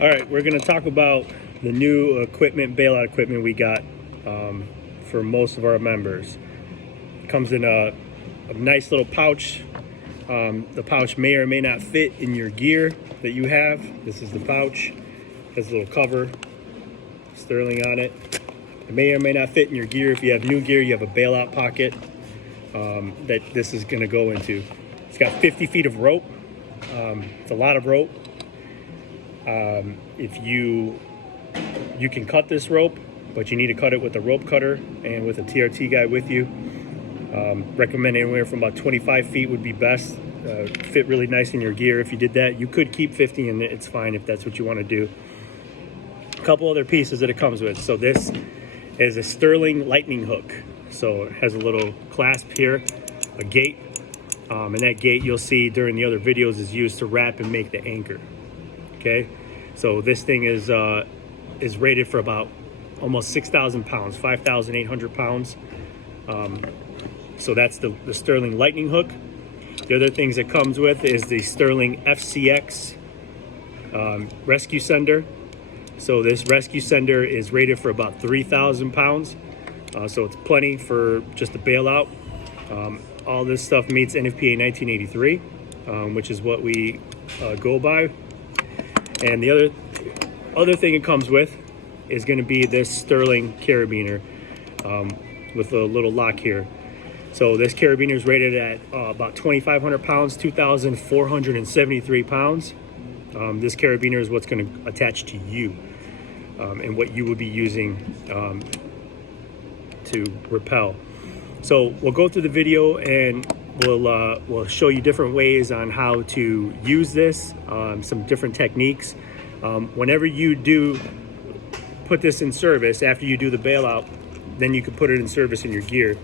All right, we're going to talk about the new equipment, bailout equipment we got for most of our members. It comes in a nice little pouch. The pouch may or may not fit in your gear that you have. This is the pouch. It has a little cover, sterling on it. It may or may not fit in your gear. If you have new gear, you have a bailout pocket that this is going to go into. It's got 50 feet of rope. It's a lot of rope. If you can cut this rope, but you need to cut it with a rope cutter and with a TRT guy with you. Recommend anywhere from about 25 feet would be best. Fit really nice in your gear. If you did that, you could keep 50 and it's fine if that's what you want to do. A couple other pieces that it comes with. So this is a sterling lightning hook. So it has a little clasp here, a gate, and that gate you'll see during the other videos is used to wrap and make the anchor. Okay, so this thing is rated for about almost 6,000 pounds, 5,800 pounds. So that's the sterling lightning hook. The other things it comes with is the sterling FCX rescue sender. So this rescue sender is rated for about 3,000 pounds. So it's plenty for just a bailout. All this stuff meets NFPA 1983, which is what we go by. And the other thing it comes with is going to be this sterling carabiner with a little lock here. So this carabiner is rated at about 2,500 pounds, 2,473 pounds. This carabiner is what's going to attach to you and what you would be using to repel. So we'll go through the video and we'll show you different ways on how to use this, some different techniques. Whenever you do put this in service, after you do the bailout, then you can put it in service in your gear.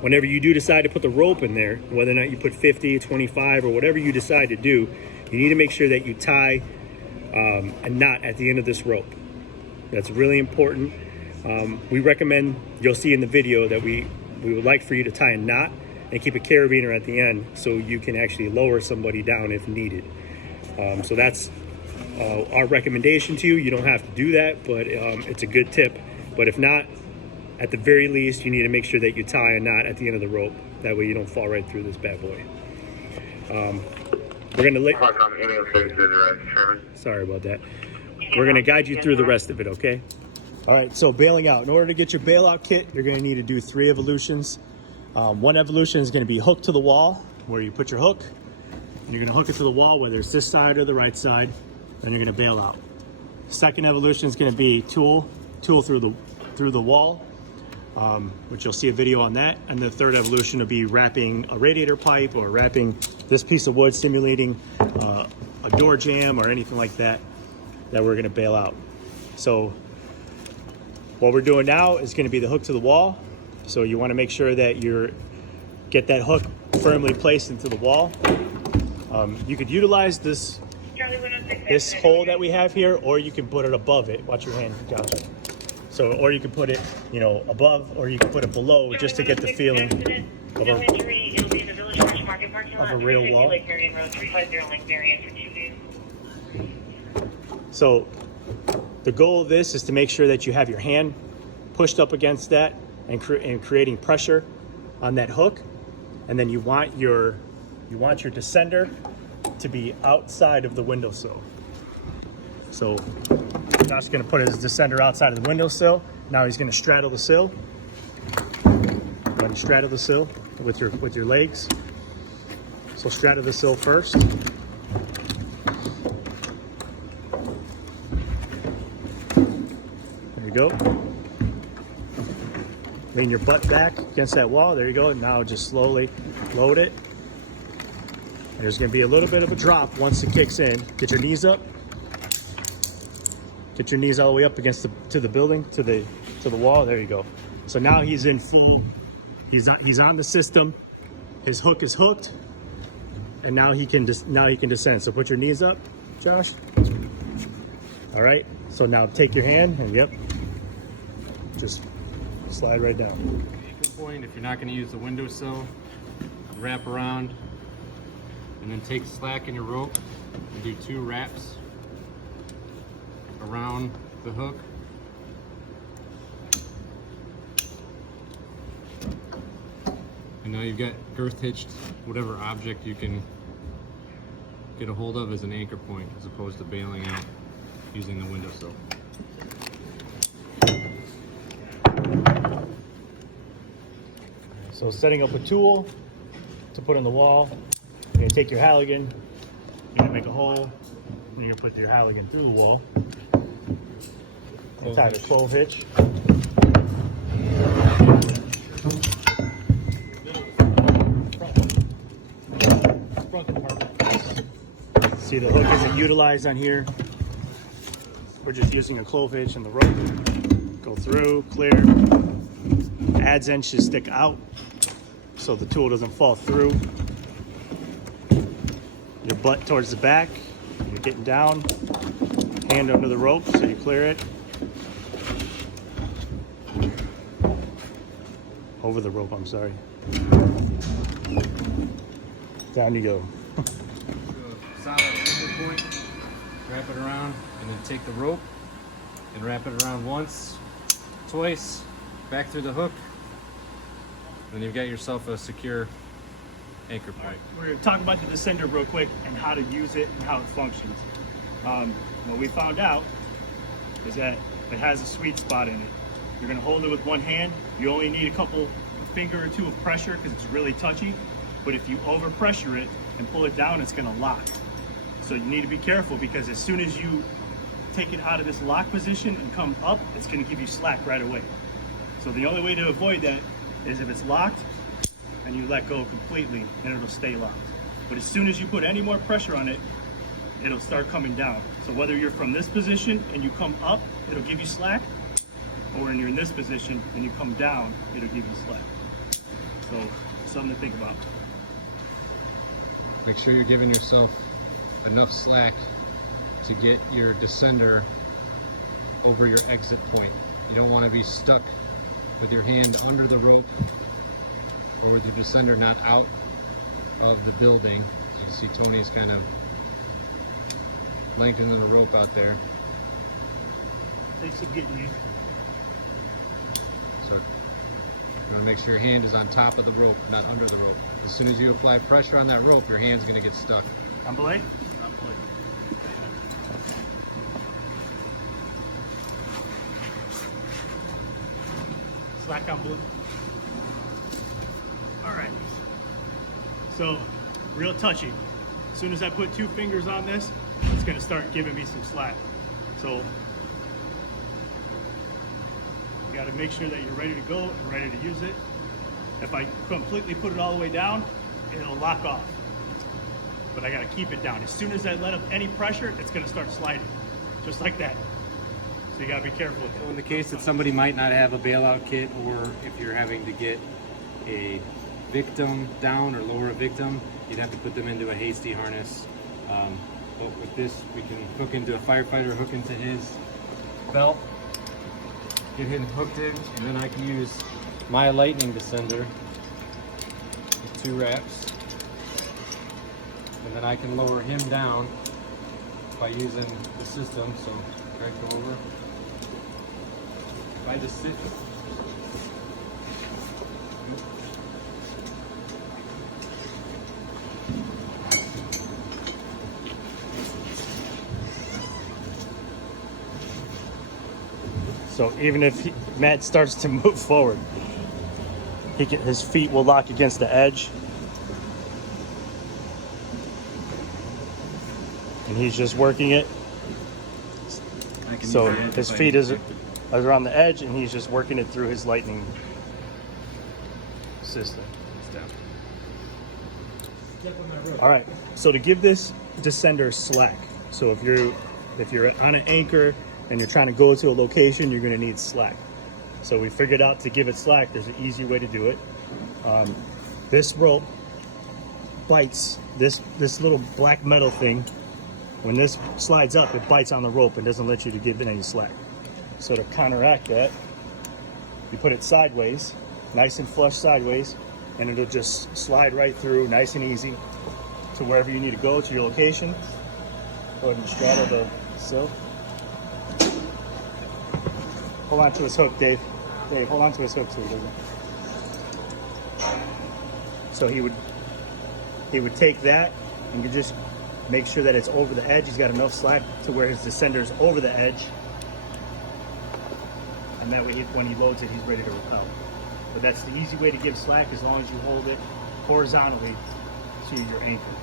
Whenever you do decide to put the rope in there, whether or not you put 50, 25, or whatever you decide to do, you need to make sure that you tie a knot at the end of this rope. That's really important. We recommend, you'll see in the video, that we would like for you to tie a knot and keep a carabiner at the end so you can actually lower somebody down if needed. So that's our recommendation to you. You don't have to do that, but it's a good tip. But if not, at the very least, you need to make sure that you tie a knot at the end of the rope. That way you don't fall right through this bad boy. We're gonna sorry about that. We're gonna guide you through the rest of it, okay? All right, so bailing out. In order to get your bailout kit, you're gonna need to do 3 evolutions. One evolution is gonna be hooked to the wall, where you put your hook. And you're gonna hook it to the wall, whether it's this side or the right side, and you're gonna bail out. Second evolution is gonna be tool through the wall, which you'll see a video on that. And the third evolution will be wrapping a radiator pipe or wrapping this piece of wood, simulating a door jamb or anything like that we're gonna bail out. So what we're doing now is gonna be the hook to the wall. So you wanna make sure that you get that hook firmly placed into the wall. You could utilize this hole that we have here, or you can put it above it. Watch your hand, Josh. So, or you can put it, above, or you can put it below, just to get the feeling of a real wall. So, the goal of this is to make sure that you have your hand pushed up against that and creating pressure on that hook, and then you want your descender to be outside of the windowsill. So Josh's gonna put his descender outside of the windowsill. Now he's gonna straddle the sill. Go ahead and straddle the sill with your legs. So straddle the sill first. There you go. Lean your butt back against that wall. There you go. Now just slowly load it. And there's gonna be a little bit of a drop once it kicks in. Get your knees up. Get your knees all the way up against the building, to the wall. There you go. So now he's in full. He's on the system. His hook is hooked, and now he can descend. So put your knees up, Josh. All right. So now take your hand and just slide right down. Good point. If you're not going to use the windowsill, wrap around, and then take slack in your rope and do 2 wraps around the hook. And now you've got girth hitched whatever object you can get a hold of as an anchor point, as opposed to bailing out using the windowsill. So setting up a tool to put on the wall, you're gonna take your Halligan, you're gonna make a hole, and you're gonna put your Halligan through the wall. And tie the clove hitch. See, the hook isn't utilized on here. We're just using a clove hitch and the rope. Go through, clear. Adz end should stick out so the tool doesn't fall through. Your butt towards the back. You're getting down. Hand under the rope so you clear it. Over the rope, I'm sorry. Down you go. Solid anchor point, wrap it around, and then take the rope and wrap it around once, twice, back through the hook, and you've got yourself a secure anchor point. We're going to talk about the descender real quick and how to use it and how it functions. What we found out is that it has a sweet spot in it. You're going to hold it with one hand. You only need a finger or two of pressure because it's really touchy. But if you overpressure it and pull it down, it's going to lock. So you need to be careful, because as soon as you take it out of this lock position and come up, it's going to give you slack right away. So the only way to avoid that is if it's locked and you let go completely, and it'll stay locked. But as soon as you put any more pressure on it, it'll start coming down. So whether you're from this position and you come up, it'll give you slack, or when you're in this position and you come down, it'll give you slack. So something to think about. Make sure you're giving yourself enough slack to get your descender over your exit point. You don't want to be stuck with your hand under the rope or with your descender not out of the building. You can see Tony's kind of lengthening the rope out there. Takes some getting used. So you want to make sure your hand is on top of the rope, not under the rope. As soon as you apply pressure on that rope, your hand's going to get stuck. On belay? Slack on belay. All right. So, real touchy. As soon as I put 2 fingers on this, it's going to start giving me some slack. So, you got to make sure that you're ready to go and ready to use it. If I completely put it all the way down, it'll lock off. But I got to keep it down. As soon as I let up any pressure, it's going to start sliding, just like that. So you got to be careful with it. So in the case that somebody might not have a bailout kit, or if you're having to get a victim down or lower a victim, you'd have to put them into a hasty harness. But with this, we can hook into a firefighter, hook into his belt, get him hooked in, and then I can use my lightning descender with 2 wraps, and then I can lower him down by using the system. So right, go over. If I just sit, So even if Matt starts to move forward, his feet will lock against the edge. And he's just working it. So his feet is around the edge, and he's just working it through his lightning system. All right, so to give this descender slack, so if you're on an anchor and you're trying to go to a location, you're going to need slack. So we figured out to give it slack, there's an easy way to do it. This rope bites, this little black metal thing. When this slides up, it bites on the rope and doesn't let you to give it any slack. So to counteract that, you put it sideways, nice and flush sideways, and it'll just slide right through, nice and easy, to wherever you need to go, to your location. Go ahead and straddle the sill. Hold on to his hook, Dave. Dave, hold on to his hook so he doesn't. So he would take that and you just make sure that it's over the edge. He's got enough slack to where his descender's over the edge. And that way, when he loads it, he's ready to repel. But that's the easy way to give slack as long as you hold it horizontally to your ankle.